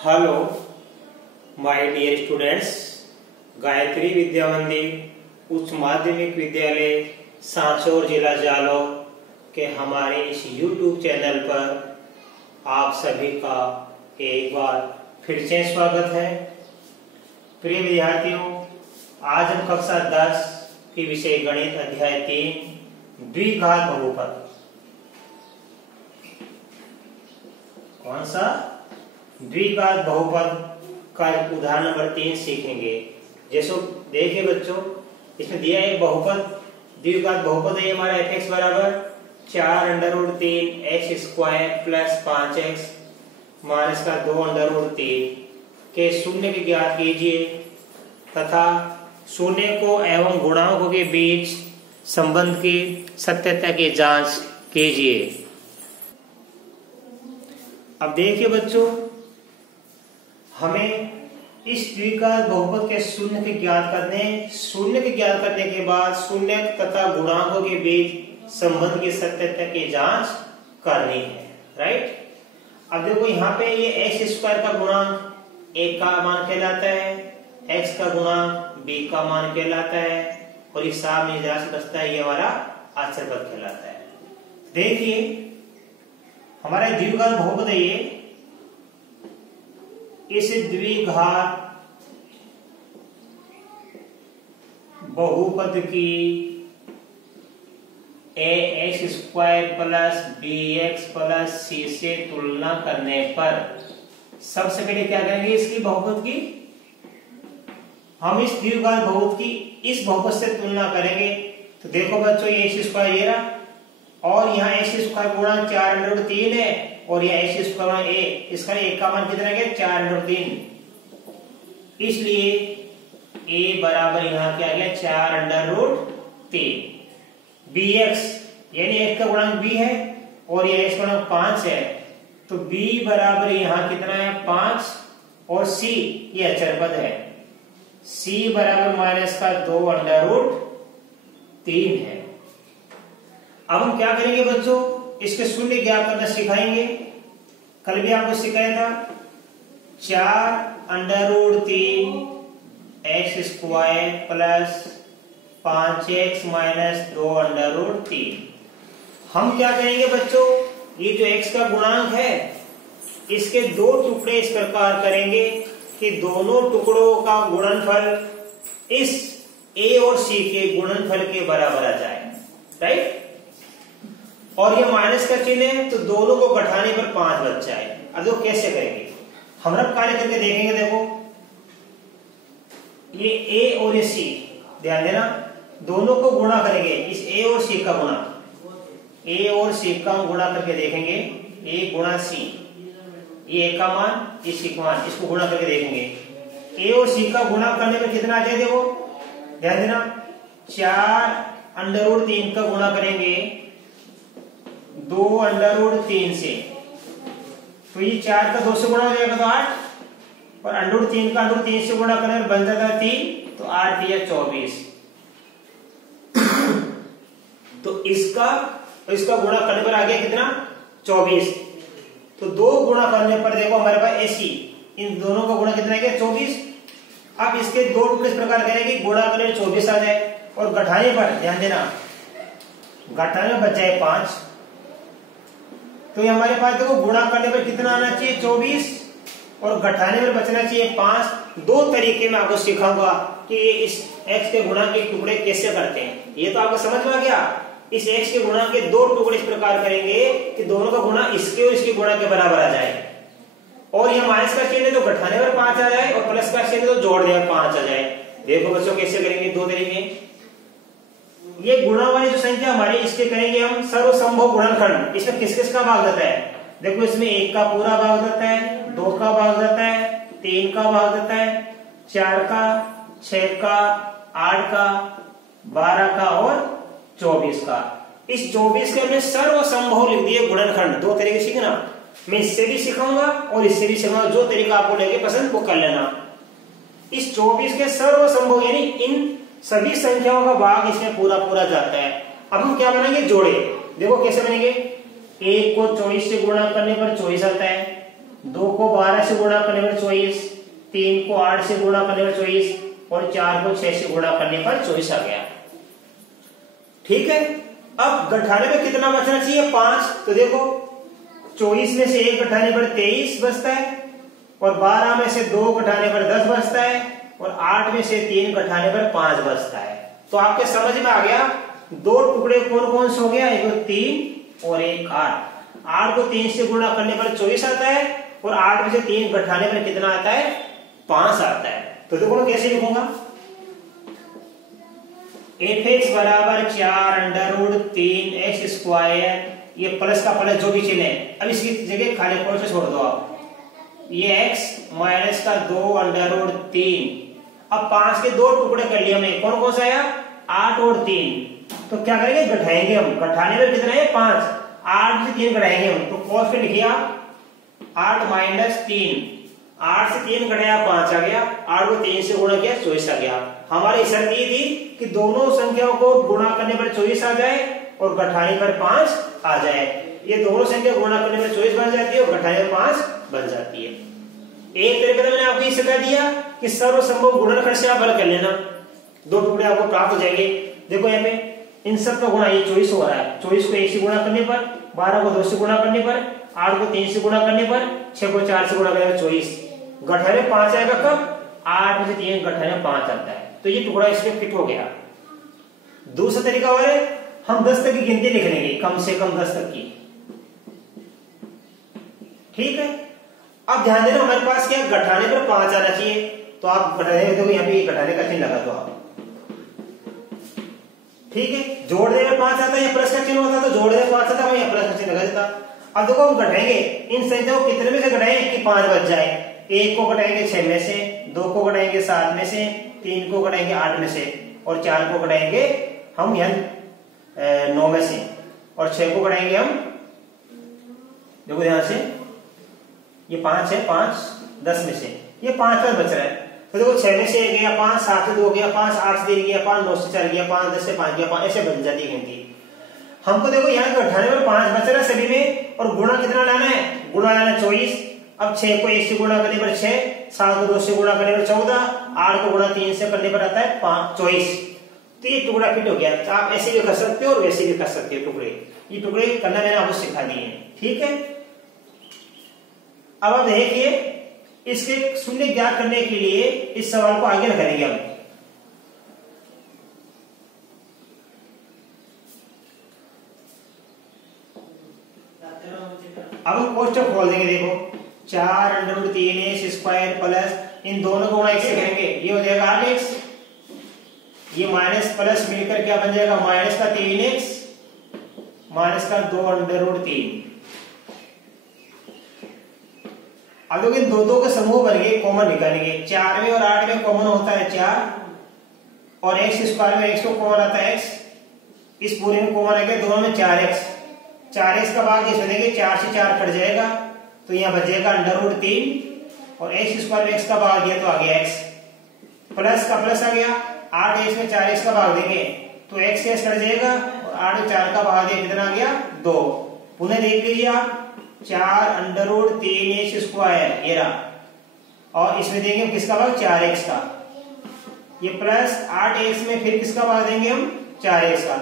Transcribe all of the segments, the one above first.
Hello my dear students, Gayatri Vidya Mandir उच्च माध्यमिक विद्यालय सांचौर जिला जालौर के हमारे इस YouTube चैनल पर आप सभी का एक बार फिर से स्वागत है। प्रिय विद्यार्थियों, आज हम कक्षा 10 के विषय गणित अध्याय 3 द्विघात बहुपद, कौन सा द्विघात बहुपद का उदाहरण नंबर 3 सीखेंगे। जैसे देखिए बच्चों, इसमें दिया है बहुपद, द्विघात बहुपद है हमारा f(x) बराबर 4√3 x square plus 5x minus का 2√3 के शून्य के ज्ञात कीजिए तथा शून्य को एवं गुणांकों के बीच संबंध की सत्यता की जांच कीजिए। अब देखिए बच्चों, हमें इस द्विघात बहुपद के शून्य के ज्ञात करने के बाद शून्य तथा गुणांकों के बीच संबंध की सत्यता की जांच करनी है, राइट। अब देखो यहाँ पे ये एक्स स्क्वायर का गुणांक a का मान कहलाता है, x का गुणांक b का मान कहलाता है और इस सामने से बचता है ये हमारा अचर पद कहलाता है। देखिए हमारा द्विघात बहुपद है ये, इस द्विघात बहुपद की ax square plus bx plus c से तुलना करने पर सबसे पहले क्या करेंगे, इसकी बहुपद की हम इस द्विघात बहुपद की इस बहुपद से तुलना करेंगे। तो देखो बच्चों, ये एक्स स्क्वायर ये रहा और यहाँ एक्स स्क्वायर गुणा 4√3 है और यह एक्स स्क्वायर a, इसका एक का मान कितना है 4√3, इसलिए a बराबर यहाँ क्या आ गया 4√3। bx यानी x का गुणांक b है और ये x गुणांक 5 है, तो b बराबर यहाँ कितना है 5 और c ये अचर पद है, c बराबर माइनस का 2√3 है। अब हम क्या करेंगे बच्चों, इसके शून्य ज्ञात करना सिखाएंगे। कल भी आपको सिखाया था 4√3 x square plus 5x minus 2√3। हम क्या करेंगे बच्चों, ये जो x का गुणांक है इसके दो टुकड़े इस प्रकार करेंगे कि दोनों टुकड़ों का गुणनफल इस a और c के गुणनफल के बराबर आ जाए, राइट। और ये माइनस का चिन्ह है तो दोनों को घटाने पर 5 बच जाए। अब देखो कैसे करेंगे, हम रब कार्य करके देखेंगे। देखो ये a और ये c, ध्यान देना, दोनों को गुणा करेंगे, इस a और c का गुणा, a और c का गुणा करके देखेंगे, a गुणा c, ये a का मान ये c का मान, इसको गुणा करके देखेंगे। a और c का गुणा करने पर कितना आ जाए, देखो ध्यान देना, 4√3 का गुणा करेंगे 2√3 से, तो ये 4 का 2 से गुणा हो जाएगा तो 8 और √3 का √3 से गुणा करने बन जाता है 3, तो 8 या 24। तो इसका गुणा करने पर आ गया कितना 24। तो दो गुणा करने पर देखो हमारे पास AC, इन दोनों का गुणा कितना है 24। अब इसके दो टुकड़े इस प्रकार करेंगे, गुणा करने 24 आ जाए और घटाने पर ध्यान देना, घटाने में बच जाए 5। तो ये हमारे पास देखो गुणा करने पर कितना आना चाहिए 24 और घटाने में बचना चाहिए 5। दो तरीके में आपको सिखाऊंगा कि ये इस x के गुणा के टुकड़े कैसे करते हैं। ये तो आपको समझ में आ गया। इस x के गुणा के दो टुकड़े इस प्रकार करेंगे कि दोनों का गुणा इसके और इसके गुणा के बराबर आ जाए, और ये माइनस का चिन्ह तो घटाने पर 5 आ जाए और प्लस का चिन्ह तो जोड़ने पर 5 आ जाए। देखो बच्चों कैसे करेंगे, दो तरीके। ये गुणा वाली जो संख्या हमारी, इसके करेंगे हम सर्वसंभव गुणनखंड। इसमें किस किस का भाग जाता है, देखो इसमें 1 का पूरा भाग जाता है, 2 का भाग जाता है, 3 का भाग जाता है, 4 का, 6 का, 8 का, 12 का और 24 का। इस 24 के हमने सर्वसंभव लिख दिए गुणनखंड। दो तरीके सीखना, मैं इससे भी सिखाऊंगा और इससे भी सिखाऊंगा, जो तरीका आपको लगे पसंद वो कर लेना। इस 24 के सर्वसंभव यानी इन सभी संख्याओं का भाग इसमें पूरा पूरा जाता है। अब हम क्या बनाएंगे, जोड़े। देखो कैसे बनेंगे, 1 को 24 से गुणा करने पर 24 आता है 2 को 12 से गुणा करने पर 24, 3 को 8 से गुणा करने पर 24 और 4 को 6 से गुणा करने पर 24 आ गया। ठीक है, अब घटाने में कितना बचना चाहिए? 5। तो देखो 24 में से 1 घटाने पर 23 बचता है और 12 में से 2 घटाने पर 10 बचता है और 8 में से 3 घटाने पर 5 बचता है। तो आपके समझ में आ गया 2 टुकड़े कौन कौन से हो गया? एक तो 3 और एक 8। 8 को 3 से गुणा करने पर 24 आता है और 8 में से 3 घटाने पर कितना आता है? 5 आता है। तो देखो मैं कैसे लिखूंगा, fx बराबर 4√3x², ये प्लस का प्लस जो भी चिन्ह है, अब इसकी जगह खाली कोष्ठक छोड़ दो आप, ये x माइनस का 2√3। अब 5 के 2 टुकड़े कर लिए हमने, कौन कौन सा आया? 8 और 3। तो क्या करेंगे? घटाएंगे हम। घटाने में कितना है? 5। 8 से 3 घटाएंगे हम, तो कॉस पे लिखिए 8 माइनस 3। 8 से 3 घटाया 5 आ गया, 8 को 3 से गुणा किया 24 आ गया। हमारी शर्त ये थी कि दोनों संख्याओं को गुणा करने पर 24 आ जाए और घटाने पर 5 आ जाए। ये दोनों संख्या गुणा करने पर 24 बन जाती है और घटाने पर 5 बन जाती है। एक तरीके से मैंने आपको ये सिखा दिया कि सर्वसंभव गुणनखंड से आप हल कर लेना, 2 टुकड़े आपको प्राप्त हो जाएंगे। देखो यहाँ पे इन सब का गुणा ये 24 हो रहा है, 24 को 1 से गुणा करने पर, 12 को 2 से गुणा करने पर, 8 को 3 से गुणा करने पर, 6 को 4 से गुणा करने पर 24। घटाने 5 आएगा कब? 8 में से 3 घटाने 5 आता है, तो ये टुकड़ा इसमें फिट हो गया। दूसरा तरीका और है, हम 10 तक की गिनती लिख लेंगे, कम से कम 10 तक की। ठीक है, अब ध्यान देना हमारे पास क्या घटाने पर 5 आना चाहिए, तो आप घटाने देखो यहाँ पे घटाने का चिन्ह लगा दो आप। ठीक है, जोड़ने में 5 आता है या प्लस का चिन्ह होता, तो जोड़ने में 5 आता है या प्लस का चिन्ह लगा देता। अब देखो हम घटाएंगे, इन संख्याओं को कितने में से घटाएं कि 5 बच जाए। 1 को घटाएंगे 6 में से, 2 को घटाएंगे 7 में से, 3 को घटाएंगे 8 में से और 4 को घटाएंगे हम यहाँ 9 में से और 6 को घटाएंगे हम, देखो ध्यान से, ये 5 है, 5 10 में से, ये 5 बच रहा है। तो देखो 6 में से गया 5, 7 से 2 गया 5, 8 से 3 गया 5, 9 से 4 गया 5, 10 से 5 गया 5, ऐसे बन जाती है गिनती। हमको देखो यहाँ घटाने पर 5 बच रहा है सभी में, और गुणा कितना लाना है? गुणा लाना 24। अब 6 को 1 से गुणा करने पर 6, 7 को 2 से गुणा करने पर 14, 8 को गुणा 3 से करने पर आता है 24। तो ये टुकड़ा फिट हो गया। तो आप ऐसे भी कर सकते हो और वैसे भी कर सकते हो टुकड़े, ये टुकड़े करना मैंने आपको सिखा दिए। ठीक है, अब आप देखिए इसके शून्य ज्ञात करने के लिए इस सवाल को आगे करेंगे हम। अब हम कोष्ठक खोल देंगे, देखो 4√3x² प्लस इन दोनों को गुणा 1 से करेंगे, ये हो जाएगा 8x, ये माइनस प्लस मिलकर क्या बन जाएगा? माइनस का 3x माइनस का 2√3। अब देखो इन दो के समूह बन गए, कॉमन निकालेंगे। 4 में और 8 में कॉमन होता है 4 और x² में x को कॉमन आता है x, इस पूरे में कॉमन आ गया, दोनों में 4x। 4x का भाग इसमें देंगे, 4 से 4 कट जाएगा तो यहाँ बच जाएगा √3 और x² में x का भाग दिया तो आ गया x, प्लस का प्लस आ गया, 8x में 4x का भाग देंगे तो x से x कट जाएगा और 8 में 4 का भाग दिया कितना आ गया? 2। पुनः देख लीजिए आप, 4√3x², ये रहा, और इसमें देंगे हम किसका भाग? 4x का। ये प्लस 8x में फिर किसका भाग देंगे हम? 4x का।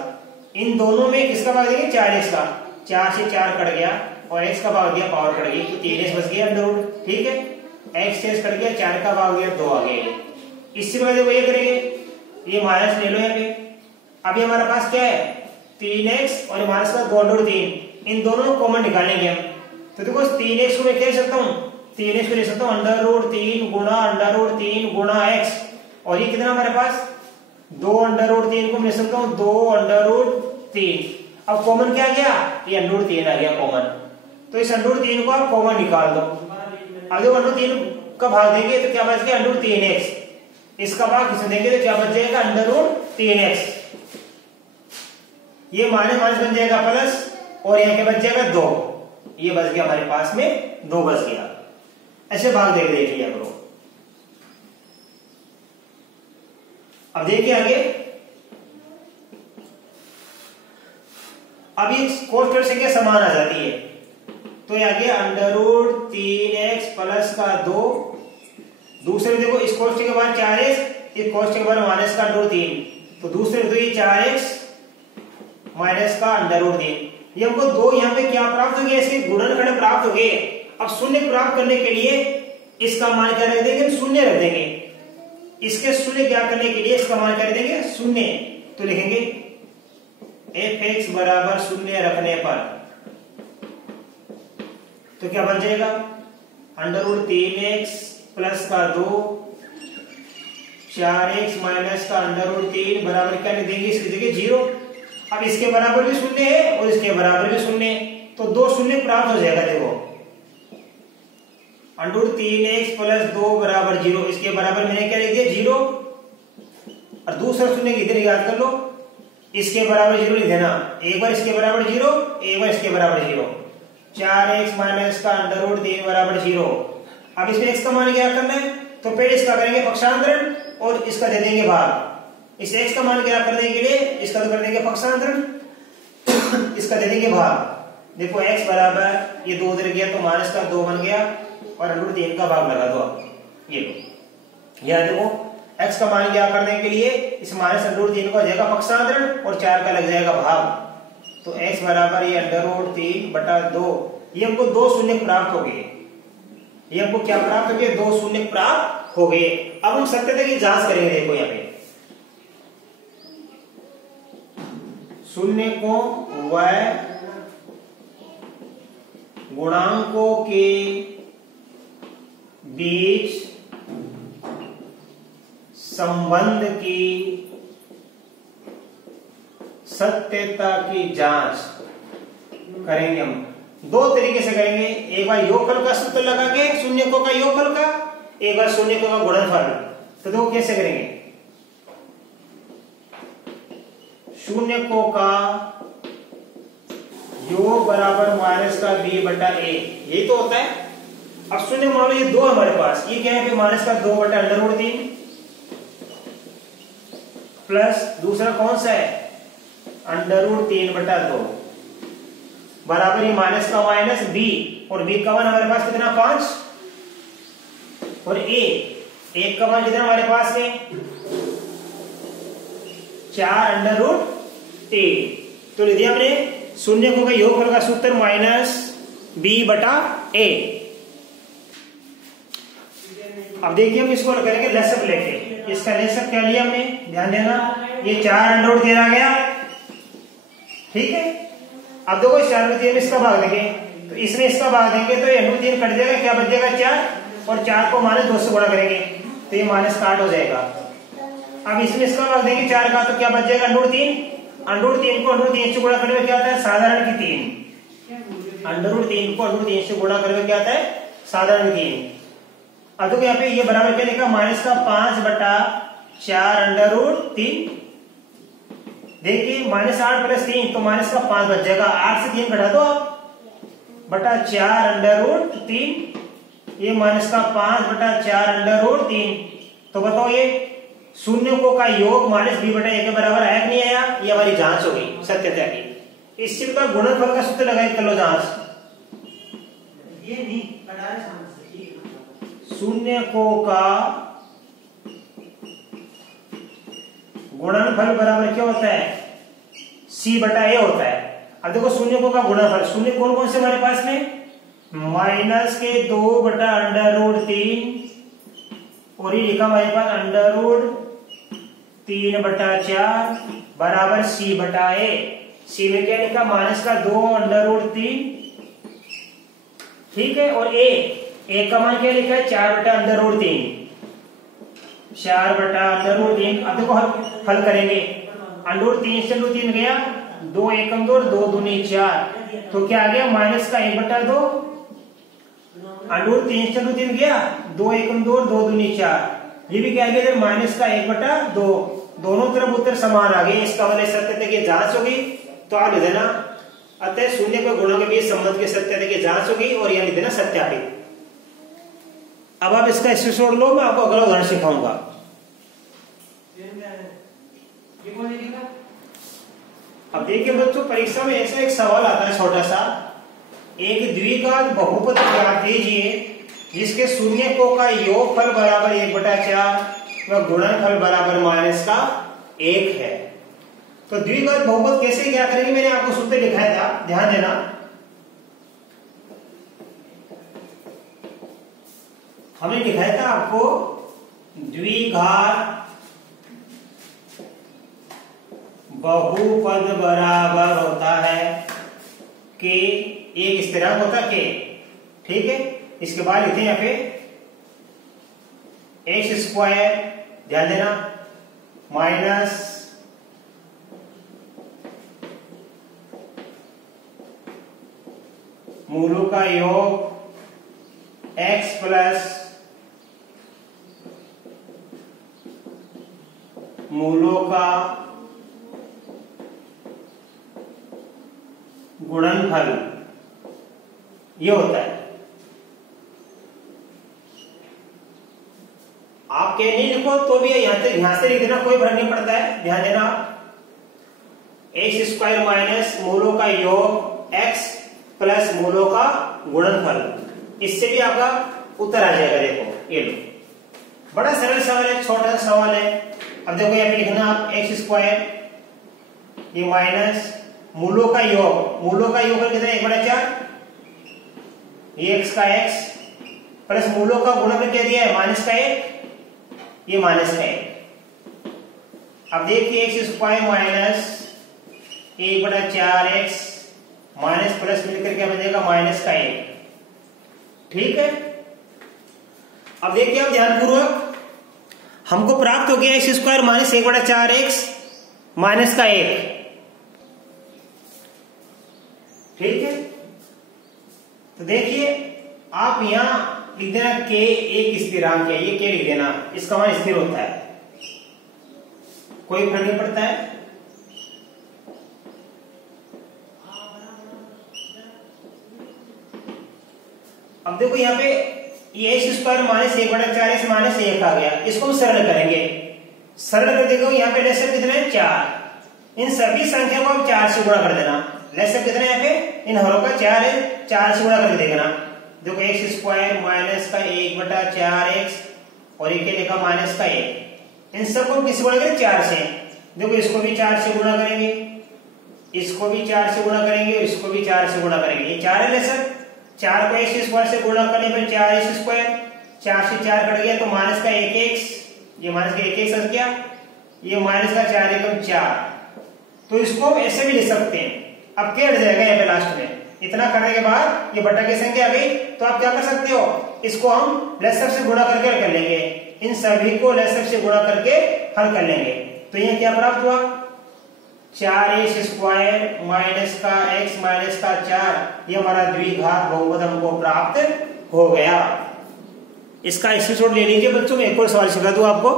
इन दोनों में किसका भाग देंगे? 4x का। 4 से 4 कट गया और x का भाग दिया, पावर कट गई तो 3x बच गया अंडर। ठीक है, x से x कट गया, 4 का भाग दिया 2 आ गया। इससे पहले वो ये करेंगे, ये माइनस ले लो यहाँ पे। अभी हमारे पास क्या है? 3x और माइनस का 2√3, इन दोनों को कॉमन निकालेंगे हम। तो देखो 3x को मैं क्या ले सकता हूँ? 3x को ले सकता हूँ √3 गुणा √3 गुणा x, और ये कितना हमारे पास? 2√3 को ले सकता हूँ 2√3। अब कॉमन क्या गया? ये √3 आ गया कॉमन, तो इस √3 को आप कॉमन निकाल दो। अब देखो √3 का भाग देंगे तो क्या बच गया? √3x, इसका भाग किसे देंगे तो क्या बच जाएगा? √3x। ये माइनस माइनस बन जाएगा प्लस, और यहाँ क्या बच जाएगा? 2। ये बच गया हमारे पास में, 2 बच गया। ऐसे भाग देख लिया करो। अब देखिए आगे, अब ये कोष्ठक संख्या समान आ जाती है, तो ये आ गया √3x प्लस का 2। दूसरे देखो इस कोष्ठक के बाद 4x, इस कोष्ठक के बाद माइनस का √3, तो दूसरे तो ये 4x माइनस का √3। ये हमको दो यहाँ पे क्या प्राप्त हो गया, इसके गुणनखंड प्राप्त हो गए। अब शून्य प्राप्त करने के लिए इसका मान क्या रख देंगे, शून्य रख देंगे। इसके शून्य क्या करने के लिए इसका मान क्या रख देंगे, शून्य। तो लिखेंगे fx बराबर शून्य रखने पर तो क्या बन जाएगा, √3x प्लस का 2, 4x माइनस का √3 बराबर क्या लिख देंगे, इसकी जगह 0। अब इसके बराबर भी शून्य है और इसके बराबर भी शून्य है, तो दो शून्य प्राप्त हो जाएगा। देखो √3x प्लस 2 बराबर 0, इसके बराबर मैंने क्या लिख दिया 0, और दूसरा शून्य किधर याद कर लो, इसके बराबर 0 लिख देना। एक बार इसके बराबर 0, एक बार इसके बराबर 0। 4x माइनस का √3 बराबर 0। अब इसमें x का मान क्या करना है, तो पहले इसका करेंगे पक्षांतरण और इसका दे देंगे भाग। इस x का मान क्या करने के लिए इसका तो कर देंगे पक्षांतरण, इसका दे देंगे भाग। देखो x बराबर ये 2 उधर गया तो माइनस का 2 बन गया और √3 का भाग लगा दो। ये लो यहां देखो x का मान क्या करने के लिए इस माइनस √3 का हो जाएगा पक्षांतरण और 4 का लग जाएगा भाग। तो x बराबर ये √3/2। ये हमको दो शून्य प्राप्त हो गए। ये हमको क्या प्राप्त हो गए, दो शून्य प्राप्त हो गए। अब हम सत्यता की जांच करेंगे। देखो यहाँ पे शून्य को व गुणांकों के बीच संबंध की सत्यता की जांच करेंगे। हम दो तरीके से करेंगे, एक बार योगफल का सूत्र लगा के शून्यकों का योगफल का, एक बार शून्यकों का गुणनफल। तो देखो कैसे करेंगे, शून्यकों का योग बराबर माइनस का b/a, यही तो होता है। अब शून्य मान लो ये दो हमारे पास, ये क्या है माइनस का 2/√3 प्लस दूसरा कौन सा है √3/2 बराबर ये माइनस का माइनस b, और b का मान हमारे पास कितना 5, और a का मान कितना हमारे पास है 4√3। तो लिख दिया हमने शून्यकों का योगफल का सूत्र माइनस b/a। अब देखिए हम इसको करेंगे लसक लेके। इसका लसक क्या लिया हमने, ध्यान देना, ये 4√3 आ गया, ठीक है। अब देखो इस 4√3 में इसका भाग देंगे, तो इसमें इसका भाग देंगे तो ये √3 कट जाएगा, क्या बच जाएगा 4, और 4 को -2 से गुणा करेंगे तो ये -8 हो जाएगा। अब इसमें इसका भाग देंगे 4 का, तो क्या बच जाएगा √3 को √3 से गुणा करने में क्या आता है साधारण की 3। √3 को √3 से गुणा करने में क्या आता है साधारण 3। अब देखो यहाँ पे ये बराबर क्या लिखा माइनस का 5/4√3। देखिए -8 + 3 तो माइनस का 5 बच जाएगा। 8 से 3 घटा दो आप बटा 4√3, ये माइनस का 5/4√3। तो बताओ ये शून्यकों का योग माइनस b/a के बराबर आया कि नहीं आया, ये हमारी जांच हो गई सत्यता की। इस चीज का गुणनफल का सूत्र लगाए, कर लो जांच। ये नहीं शून्यकों का गुणनफल बराबर क्या होता है c/a होता है। अब देखो शून्यकों का गुणनफल, शून्य कौन कौन से हमारे पास में माइनस के 2/√3, और ये लिखा हमारे पास √3/4 बराबर c/a। c में क्या लिखा माइनस का 2/√3, ठीक है, और a का मान क्या लिखा है 4/√3, 4/√3। अब देखो हल करेंगे, √3 से √3 गया, 2 एकम 2 और 2 दूनी 4, तो क्या आ गया माइनस का 1/2। √3 से √3 गया, 2 एकम 2 और 2 दूनी 4, ये भी क्या आ गया माइनस का 1/2। दोनों तरफ उत्तर समान आ गए। इसका मतलब सत्यता की जांच होगी। तो आप लिख देना अतः शून्य के गुणों के बीच संबंध की सत्यता की जांच होगी, और यह लिख देना सत्यापित। अब आप इसका स्क्रीनशॉट लो, मैं आपको अगला उदाहरण सिखाऊंगा। अब देखिए बच्चों, परीक्षा में ऐसा एक सवाल आता है छोटा सा, एक द्विघात बहुपद ज्ञात कीजिए जिसके शून्यकों का योगफल बराबर 1/4 व गुणनफल बराबर -1 है। तो द्विघात बहुपद कैसे ज्ञात करेंगे, मैंने आपको सूत्र लिखाया था, ध्यान देना। हमने दिखाया था आपको द्विघात बहुपद बराबर होता है के, एक स्थिरांक होता के, ठीक है। इसके बाद लिखते हैं यहाँ पे x², ध्यान देना, माइनस मूलों का योग x प्लस मूलों का गुणनफल, ये होता है। आप कह नहीं लिखो तो भी यहां से लिख देना, कोई फर्क नहीं पड़ता है, ध्यान देना। x² माइनस मूलों का योग x प्लस मूलों का गुणनफल, इससे भी आपका उत्तर आ जाएगा। देखो ये लो, बड़ा सरल सवाल है, छोटा सा सवाल है। अब देखो यहाँ पे लिखना आप x², ये माइनस मूलों का योग, मूलों का योग कितना है 1/4, ये x का x प्लस मूलों का गुणनफल क्या दिया है -1, ये -1। अब देखिए x² minus 1/4x minus plus मिलकर क्या बनेगा -1, ठीक है। अब देखिए आप ध्यानपूर्वक, हमको प्राप्त हो गया x² माइनस 1/4x -1, ठीक है। तो देखिए आप यहां लिख देना k एक स्थिरांक है, ये k लिख देना, इसका मान स्थिर होता है, कोई फर्क नहीं पड़ता है। अब देखो यहाँ पे ये x² माइनस 1/4x -1 आ गया, इसको हम सरल करेंगे। सरल कर देखो यहाँ पे लेसर कितना है 4, इन सभी संख्या को आप 4 से गुणा कर देना। लेसर कितना है यहाँ पे, इन हरों का 4 है, 4 से गुणा करके देखना। देखो x² माइनस का 1/4x और एक लिखा -1, इन सबको किससे गुणा करें 4 से। देखो इसको भी 4 से गुणा करेंगे, इसको भी 4 से गुणा करेंगे, इसको भी 4 से गुणा करेंगे, ये 4 है लेसर। 4 को x² से गुणा करने पर 4x², 4 से 4 कट गया तो -1x, ये -1x आ गया, ये -4 एकम 4। तो इसको हम ऐसे भी लिख सकते हैं। अब क्या हट जाएगा यहाँ पे लास्ट में, इतना करने के बाद ये बटा की संख्या आ गई, तो आप क्या कर सकते हो, इसको हम लेसर से गुणा करके हल कर लेंगे, इन सभी को लेसर से गुणा करके हल कर लेंगे। तो ये क्या प्राप्त हुआ, 4x² माइनस का x माइनस का 4, ये हमारा द्विघात बहुपद हमको प्राप्त हो गया। इसका स्क्रीनशॉट ले लीजिए बच्चों, मैं एक और सवाल सिखा दूं आपको।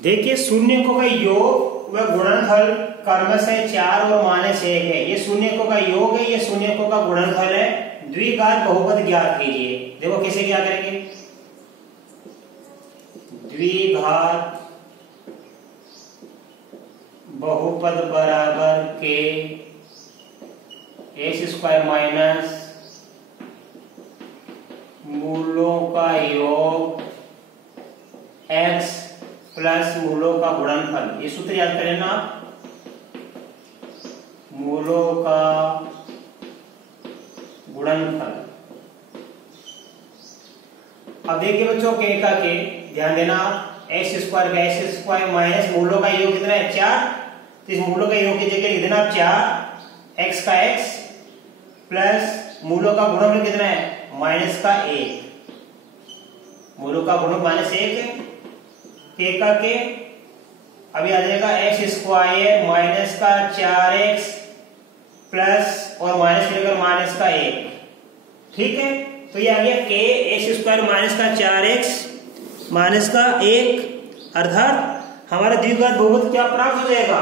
देखिए शून्यकों का योग व गुणनफल क्रमशः 4 और -1 है, ये शून्यकों का योग है, ये शून्यकों का गुणनफल है। द्विघात बहुपद ज्ञात कीजिए। देखो कैसे क्या करेंगे, द्विघात बहुपद बराबर के x² माइनस मूलों का योग x प्लस मूलों का गुणनफल, ये सूत्र याद करें ना, मूलों का गुणनफल। अब देखिए बच्चों के का के, ध्यान देना, x² का x² माइनस मूलों का योग कितना है 4, तो इस मूलों का योग की जगह लिख देना 4, x का x प्लस मूलों का गुणनफल कितना है -1, मूलों का गुणनफल -1 है। के का के अभी आ जाएगा x² माइनस का 4x प्लस और माइनस लेकर -1, ठीक है। तो ये आ गया के x² माइनस का 4x माइनस का 1, अर्थात हमारा द्विघात बहुपद क्या प्राप्त हो जाएगा।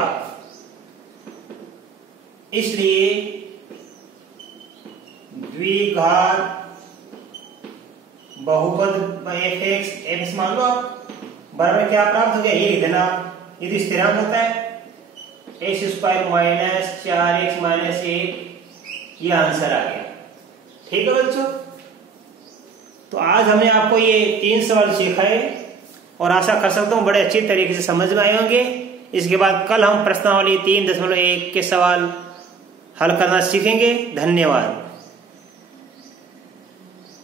इसलिए द्विघात बहुपद f(x) मान लो आप, बराबर क्या प्राप्त हो गया, ये लिख देना, ये तो स्थिरांक होता है, x square minus 4x minus 1, ये आंसर आ गया। ठीक है बच्चों, तो आज हमने आपको ये 3 सवाल सिखाए और आशा कर सकता हूँ बड़े अच्छी तरीके से समझ में आए होंगे। इसके बाद कल हम प्रश्नावली 3.1 के सवाल हल करना सीखेंगे। धन्यवाद।